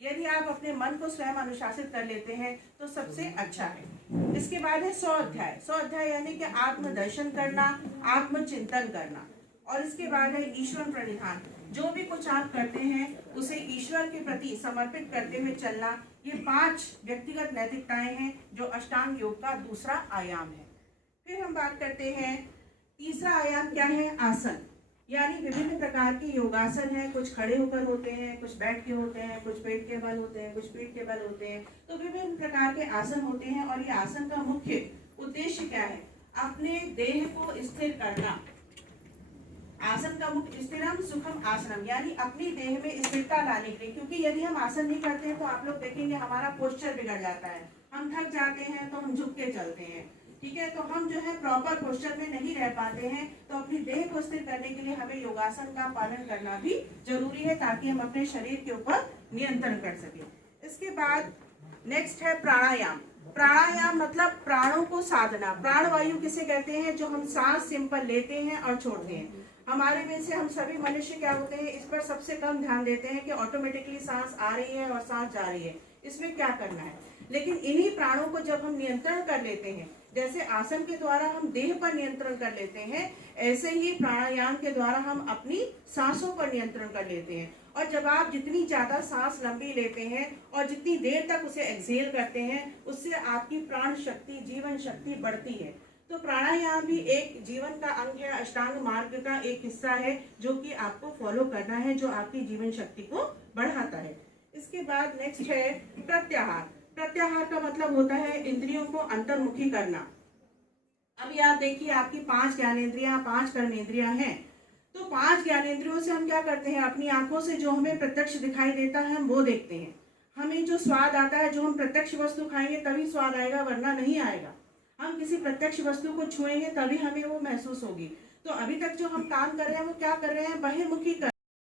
यदि आप अपने मन को स्वयं अनुशासित कर लेते हैं तो सबसे अच्छा है। इसके बाद है 100 अध्याय। 100 अध्याय यानी कि आत्मदर्शन करना, आत्मचिंतन करना। और इसके बाद है ईश्वर प्रणिधान। जो भी कुछ आप करते हैं उसे ईश्वर के प्रति समर्पित करते हुए चलना। ये 5 व्यक्तिगत नैतिकताएं हैं जो अष्टांग योग का दूसरा आयाम है। फिर हम बात करते हैं तीसरा आयाम क्या है, आसन। यानी विभिन्न प्रकार के योगासन हैं। कुछ खड़े होकर होते हैं, कुछ बैठ के होते हैं, कुछ पेट के बल होते हैं, कुछ पीठ के बल होते हैं। तो विभिन्न प्रकार के आसन होते हैं और ये आसन का मुख्य उद्देश्य क्या है, अपने देह को स्थिर करना। आसन का मुख्य स्थिरम सुखम आसनम, यानी अपनी देह में स्थिरता लाने के लिए। क्योंकि यदि हम आसन नहीं करते हैं तो आप लोग देखेंगे हमारा पोस्चर बिगड़ जाता है, हम थक जाते हैं तो हम झुक के चलते हैं, ठीक है। तो हम जो है प्रॉपर पोस्चर में नहीं रह पाते हैं। तो अपनी देह को स्थिर करने के लिए हमें योगासन का पालन करना भी जरूरी है ताकि हम अपने शरीर के ऊपर नियंत्रण कर सकें। इसके बाद नेक्स्ट है प्राणायाम। प्राणायाम मतलब प्राणों को साधना। प्राणवायु किसे कहते हैं, जो हम सांस सिंपल लेते हैं और छोड़ते हैं। हमारे में से हम सभी मनुष्य क्या होते हैं, इस पर सबसे कम ध्यान देते हैं कि ऑटोमेटिकली सांस आ रही है और सांस जा रही है, इसमें क्या करना है। लेकिन इन्हीं प्राणों को जब हम नियंत्रण कर लेते हैं, जैसे आसन के द्वारा हम देह पर नियंत्रण कर लेते हैं, ऐसे ही प्राणायाम के द्वारा हम अपनी सांसों पर नियंत्रण कर लेते हैं। और जब आप जितनी ज्यादा सांस लंबी लेते हैं और जितनी देर तक उसे एक्सेल करते हैं, उससे आपकी प्राण शक्ति, जीवन शक्ति बढ़ती है। तो प्राणायाम भी एक जीवन का अंग है, अष्टांग मार्ग का एक हिस्सा है जो कि आपको फॉलो करना है, जो आपकी जीवन शक्ति को बढ़ाता है। इसके बाद नेक्स्ट है प्रत्याहार। प्रत्याहार का मतलब होता है इंद्रियों को अंतर्मुखी करना। अभी आप देखिए आपकी 5 ज्ञानेंद्रियां, 5 कर्मेंद्रियां हैं। तो 5 ज्ञानेंद्रियों से हम क्या करते हैं, अपनी आंखों से जो हमें प्रत्यक्ष दिखाई देता है हम वो देखते हैं। हमें जो स्वाद आता है, जो हम प्रत्यक्ष वस्तु खाएंगे तभी स्वाद आएगा, वरना नहीं आएगा। हम किसी प्रत्यक्ष वस्तु को छुएंगे तभी हमें वो महसूस होगी। तो अभी तक जो हम काम कर रहे हैं वो क्या कर रहे हैं, बहिर्मुखी कर